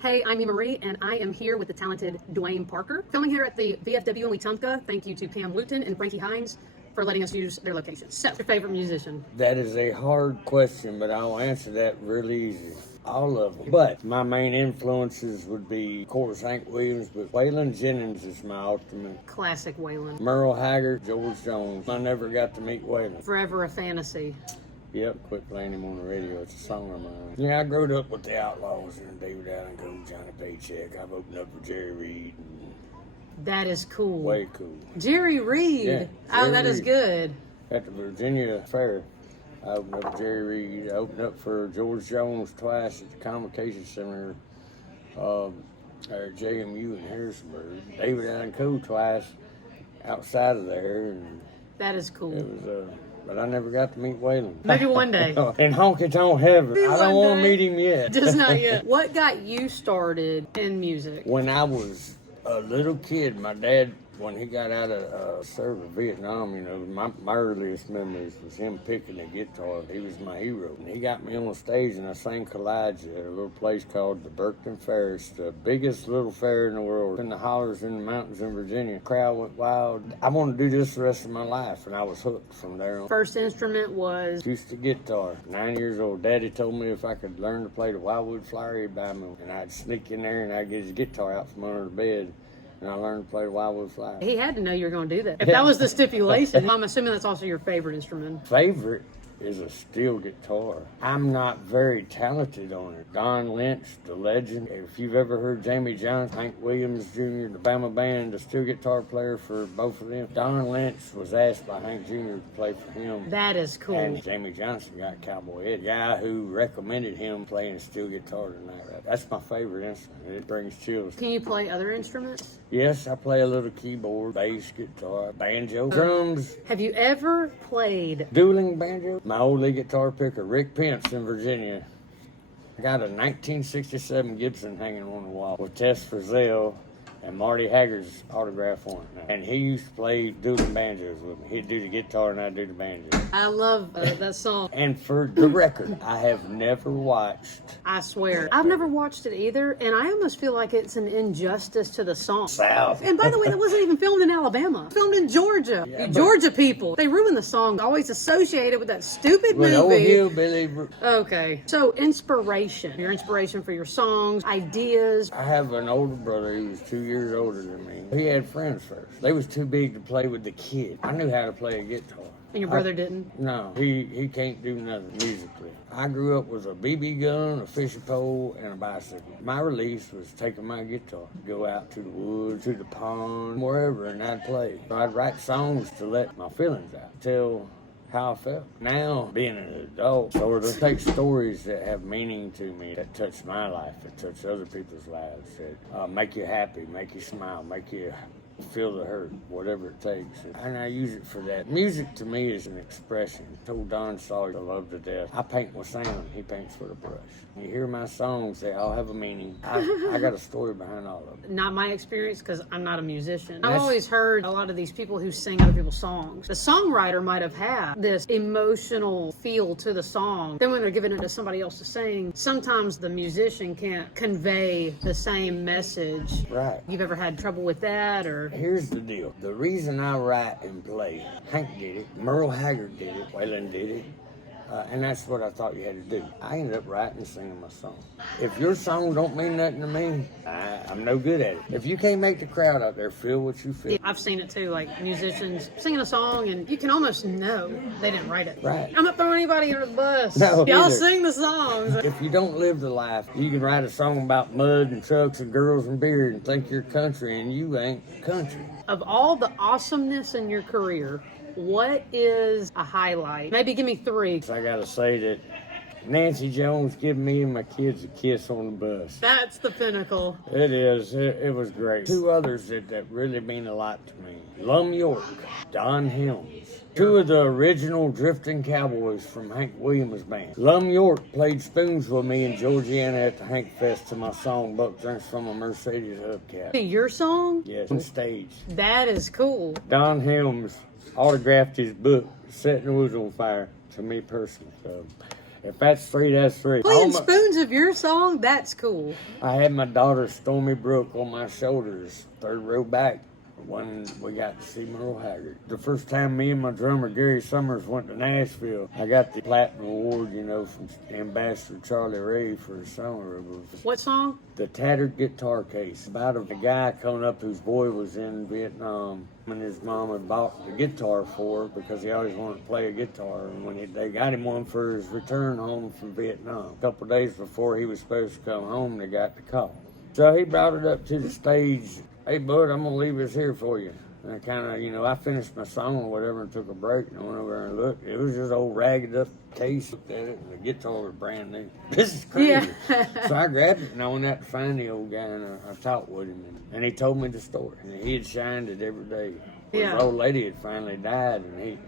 Hey, I'm EMarie, and I am here with the talented Duane Parker. Filming here at the VFW in Wetumpka. Thank you to Pam Luton and Frankie Hines for letting us use their location. So, your favorite musician? That is a hard question, but I'll answer that really easy. All of them. But my main influences would be, of course, Hank Williams, but Waylon Jennings is my ultimate. Classic Waylon. Merle Haggard, George Jones. I never got to meet Waylon. Forever a fantasy. Yep, quit playing him on the radio. It's a song of mine. Yeah, I grew up with the Outlaws and David Allen Coe, Johnny Paycheck. I've opened up for Jerry Reed. That is cool. Way cool. Jerry Reed. Yeah, Oh, that Jerry is Reed. good. At the Virginia Fair, I opened up for Jerry Reed. I opened up for George Jones twice at the Convocation Center at JMU in Harrisonburg. David Allen Coe twice outside of there. And That is cool. it was, but I never got to meet Waylon. Maybe one day. In honky tonk heaven. Maybe I don't one want to day. meet him yet. Just not yet. What got you started in music? When I was a little kid, my dad, when he got out of service in Vietnam, you know, my earliest memories was him picking the guitar. He was my hero. And he got me on the stage and I sang Collage at a little place called the Burkton Fair. It's the biggest little fair in the world. In the hollers in the mountains in Virginia. The crowd went wild. I wanted to do this the rest of my life, and I was hooked from there on. First instrument was Acoustic guitar. 9 years old. Daddy told me if I could learn to play the Wildwood Flower, he'd buy me one. And I'd sneak in there and I'd get his guitar out from under the bed. And I learned to play the Wildwood Flower. he had to know you were going to do that. If that was the stipulation, I'm assuming that's also your favorite instrument. Favorite is a steel guitar. I'm not very talented on it. Don Lynch, the legend. If you've ever heard Jamie Johnson, Hank Williams Jr., the Bama Band, the steel guitar player for both of them. Don Lynch was asked by Hank Jr. to play for him. That is cool. And Jamie Johnson got Cowboy Ed, the guy who recommended him playing steel guitar tonight. That's my favorite instrument. It brings chills. Can you play other instruments? Yes, I play a little keyboard, bass guitar, banjo, drums, Have you ever played? dueling banjo. My old lead guitar picker, Rick Pence in Virginia. I got a 1967 Gibson hanging on the wall with Tess Frizzell and Marty Haggard's autograph on it. And he used to play dueling banjos with me. He'd do the guitar and I'd do the banjo. I love that song. And for the record, I have never watched I swear. I've never watched it either, and I almost feel like it's an injustice to the song. South. And by the way, that wasn't even filmed in Alabama. Filmed in Georgia. Yeah, You but- Georgia people. They ruin the song. Always associated with that stupid With old movie. hillbilly. Okay. So, inspiration. Your inspiration for your songs, ideas. I have an older brother who was 2 years older than me. He had friends first. They was too big to play with the kid. I knew how to play a guitar. And your brother didn't? No, he can't do nothing musically. I grew up with a BB gun, a fishing pole, and a bicycle. My release was taking my guitar, go out to the woods, to the pond, wherever, and I'd play. I'd write songs to let my feelings out, tell how I felt. Now, being an adult, sort of take stories that have meaning to me, that touch my life, that touch other people's lives, that make you happy, make you smile, make you feel the hurt, whatever it takes. And I use it for that. Music to me is an expression. I told Don Sawyer I love to death. I paint with sound, he paints with a brush. You hear my songs, they all have a meaning. I got a story behind all of them. Not my experience because I'm not a musician. I've That's- always heard a lot of these people who sing other people's songs. The songwriter might have had this emotional feel to the song. Then when they're giving it to somebody else to sing, sometimes the musician can't convey the same message. Right. You've ever had trouble with that or? Here's the deal. The reason I write and play, Hank did it, Merle Haggard did it, Waylon did it, and that's what I thought you had to do. I ended up writing and singing my song. If your song don't mean nothing to me, I'm no good at it. If you can't make the crowd out there feel what you feel. I've seen it too, like musicians singing a song and you can almost know they didn't write it. Right. I'm not throwing anybody under the bus. No, Y'all neither. sing the songs. If you don't live the life, you can write a song about mud and trucks and girls and beer and think you're country, and you ain't country. Of all the awesomeness in your career, what is a highlight? Maybe give me three. I gotta say that Nancy Jones giving me and my kids a kiss on the bus. That's the pinnacle. It is. It was great. Two others that really mean a lot to me. Lum York, Don Helms. Two of the original drifting cowboys from Hank Williams' band. Lum York played spoons with me in Georgiana at the Hank Fest to my song Buck Drinks from a Mercedes Hubcap. Your song? Yes, on stage. That is cool. Don Helms autographed his book, Setting the Woods on Fire, to me personally. So If that's free, that's free. Playing spoons of your song, that's cool. I had my daughter Stormy Brook on my shoulders, third row back, when we got to see Merle Haggard. The first time me and my drummer Gary Summers went to Nashville, I got the Platinum Award, from Ambassador Charlie Ray for his song. What song? The Tattered Guitar Case, about a guy coming up whose boy was in Vietnam, and his mom had bought the guitar for her because he always wanted to play a guitar. And when they got him one for his return home from Vietnam, a couple of days before he was supposed to come home, they got the call. So he brought it up to the stage. Hey, bud, I'm going to leave this here for you. And I kind of, I finished my song or whatever and took a break, and I went over there and looked. It was just old ragged up case. Looked at it, and the guitar was brand new. This is crazy. Yeah. So I grabbed it, and I went out to find the old guy, and I talked with him. And he told me the story. And he had shined it every day. Yeah. His old lady had finally died, and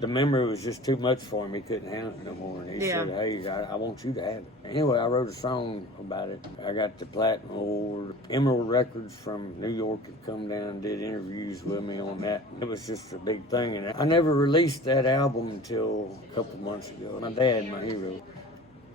the memory was just too much for him. He couldn't handle it no more. And he said, hey, I want you to have it. Anyway, I wrote a song about it. I got the Platinum Award. Emerald Records from New York had come down and did interviews with me on that. It was just a big thing. And I never released that album until a couple months ago. My dad, my hero,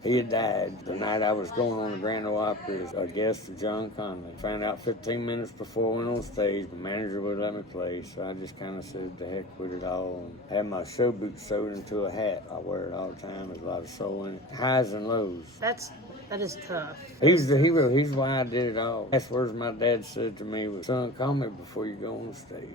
he had died the night I was going on the Grand Ole Opry as a guest of John Conley. Found out 15 minutes before I went on stage, the manager would let me play, so I just kind of said the heck with it all. And had my show boots sewed into a hat. I wear it all the time. There's a lot of soul in it. Highs and lows. That is tough. He's the hero. He's why I did it all. Last words my dad said to me was, son, call me before you go on stage.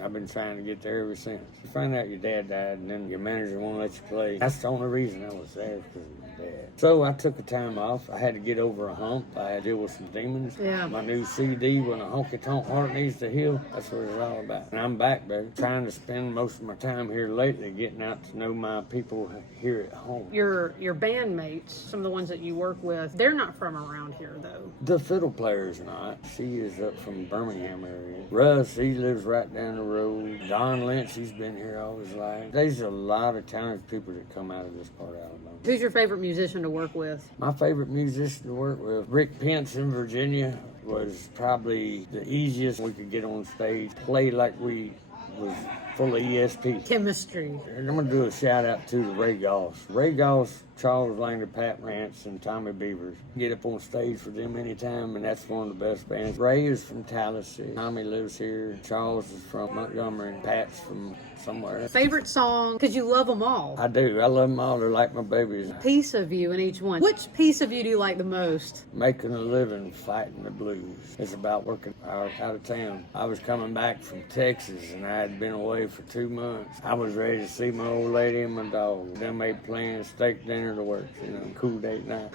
I've been trying to get there ever since. You find out your dad died and then your manager won't let you play. That's the only reason I was there, because of my dad. So I took a time off. I had to get over a hump. I had to deal with some demons. Yeah. My new CD, When a Honky Tonk Heart Needs to Heal, that's what it's all about. And I'm back, baby. Trying to spend most of my time here lately getting out to know my people here at home. Your bandmates, some of the ones that you work with, they're not from around here, though. The fiddle player's not. She is up from Birmingham area. Russ, he lives right down the road. Don Lynch, he's been here all his life. There's a lot of talented people that come out of this part of Alabama. Who's your favorite musician to work with? My favorite musician to work with, Rick Pence in Virginia, was probably the easiest we could get on stage. Play like we was full of ESP. Chemistry. And I'm going to do a shout out to Ray Goss. Ray Goss, Charles Langer, Pat Rance, and Tommy Beavers. Get up on stage for them anytime, and that's one of the best bands. Ray is from Tallahassee. Tommy lives here. Charles is from Montgomery. And Pat's from somewhere. Favorite song? Because you love them all. I do. I love them all. They're like my babies. Piece of you in each one. Which piece of you do you like the most? Making a living, fighting the blues. It's about working out of town. I was coming back from Texas, and I had been away for 2 months. I was ready to see my old lady and my dog. Them made plans, steak dinner to work, cool date night.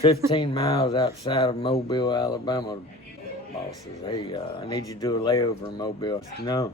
15 miles outside of Mobile, Alabama. Boss says, hey, I need you to do a layover in Mobile. I said, no.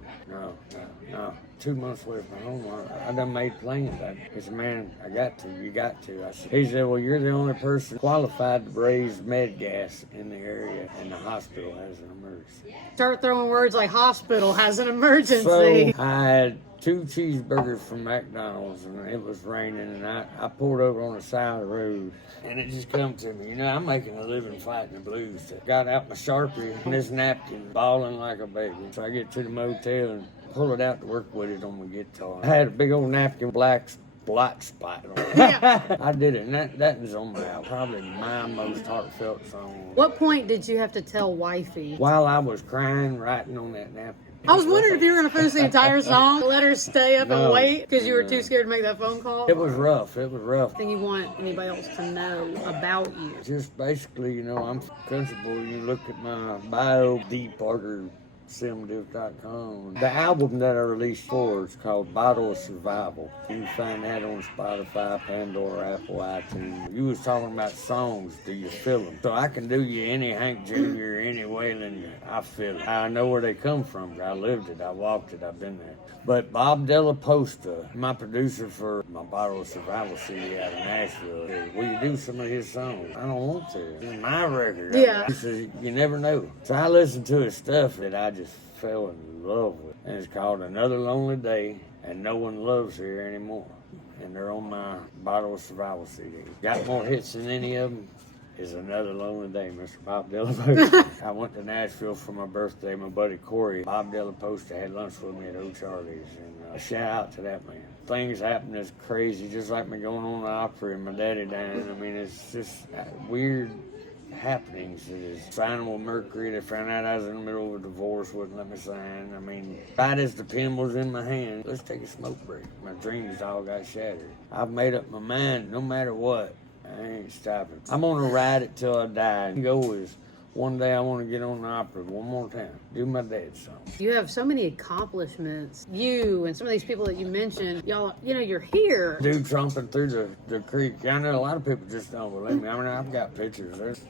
2 months away from home, I done made plans. He said, man, I got to, you got to. He said, well, you're the only person qualified to raise med gas in the area, and the hospital has an emergency. Start throwing words like hospital has an emergency. So I had 2 cheeseburgers from McDonald's, and it was raining, and I pulled over on the side of the road, and it just come to me, I'm making a living fighting the blues. Got out my Sharpie and this napkin, bawling like a baby. So I get to the motel and pull it out to work with it on my guitar. I had a big old napkin, black blot spot on it. Yeah. I did it, and that was on my album. Probably my most heartfelt song. What point did you have to tell wifey? While I was crying, writing on that napkin. I was wondering if you were going to finish the entire song, let her stay up and wait because you were too scared to make that phone call? It was rough. Anything you want anybody else to know about you? Just basically, I'm country boy. You look at my bio, D. Parker, simdiff.com. The album that I released for is called Bottle of Survival. You can find that on Spotify, Pandora, Apple, iTunes. You was talking about songs. Do you feel them? So I can do you any Hank Jr., any Waylon. I feel it. I know where they come from. I lived it. I walked it. I've been there. But Bob Della Posta, my producer for my Bottle of Survival CD out of Nashville, said, will you do some of his songs? I don't want to. It's my record. Yeah. He says, you never know. So I listened to his stuff that I just fell in love with. And it's called Another Lonely Day, and No One Loves Here Anymore. And they're on my Bottle of Survival CD. Got more hits than any of them. Is Another Lonely Day, Mr. Bob Della Posta. I went to Nashville for my birthday. My buddy Corey, Bob Della Posta, had lunch with me at O'Charlie's. And shout out to that man. things happen that's crazy, just like me going on the opera and my daddy dying. I mean, it's just weird happenings. It is signing with Mercury. They found out I was in the middle of a divorce, wouldn't let me sign. I mean, right as the pen was in my hand, let's take a smoke break. My dreams all got shattered. I've made up my mind, no matter what, I ain't stopping. I'm gonna ride it till I die. The goal is one day I want to get on the opera one more time, do my dad's song. You have so many accomplishments. You and some of these people that you mentioned, y'all, you know, you're here. Dude tromping through the creek. I know a lot of people just don't believe me. I mean, I've got pictures. There's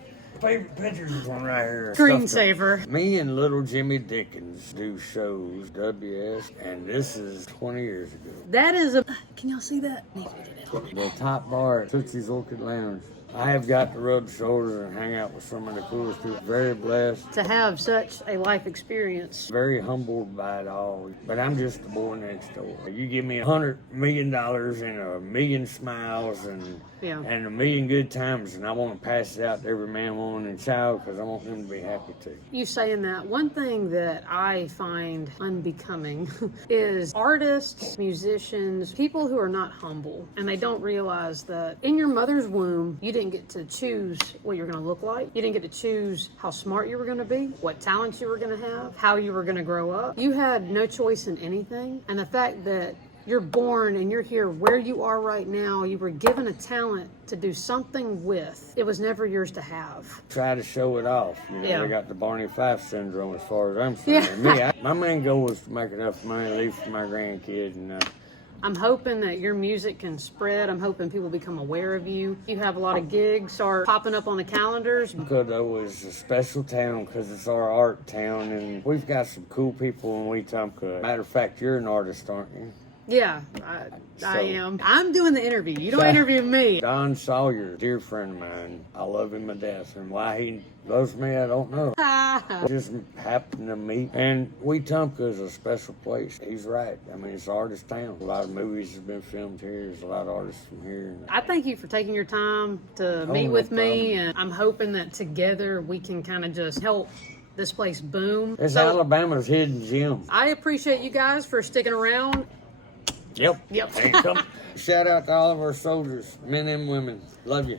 favorite pictures is one right here. Screensaver. Me and little Jimmy Dickens do shows, WS, and this is 20 years ago. That is a. Can y'all see that? The top bar at Tootsie's Orchid Lounge. I have got to rub shoulders and hang out with some of the coolest people. Very blessed. To have such a life experience. Very humbled by it all. But I'm just the boy next door. You give me $100 million and a million smiles and a million good times, and I want to pass it out to every man, woman, and child because I want them to be happy too. You saying that, one thing that I find unbecoming is artists, musicians, people who are not humble, and they don't realize that in your mother's womb, you didn't get to choose what you're going to look like. You didn't get to choose how smart you were going to be, what talents you were going to have, how you were going to grow up. You had no choice in anything. And the fact that you're born and you're here where you are right now, you were given a talent to do something with. It was never yours to have. Try to show it off. You know, they got the Barney Fife syndrome as far as I'm concerned. My main goal was to make enough money to leave for my grandkids, and I'm hoping that your music can spread. I'm hoping people become aware of you. You have a lot of gigs start popping up on the calendars. Goodell is a special town because it's our art town, and we've got some cool people in Wetumpka. Matter of fact, you're an artist, aren't you? Yeah, I am. I'm doing the interview. You don't interview me. Don Sawyer, dear friend of mine. I love him to death, and why he loves me, I don't know. Just happened to meet. And Wetumpka is a special place. He's right. I mean, it's an artist town. A lot of movies have been filmed here. There's a lot of artists from here. I thank you for taking your time to meet with me, and I'm hoping that together we can kind of just help this place boom. It's Alabama's hidden gem. I appreciate you guys for sticking around. Yep. Shout out to all of our soldiers, men and women. Love you.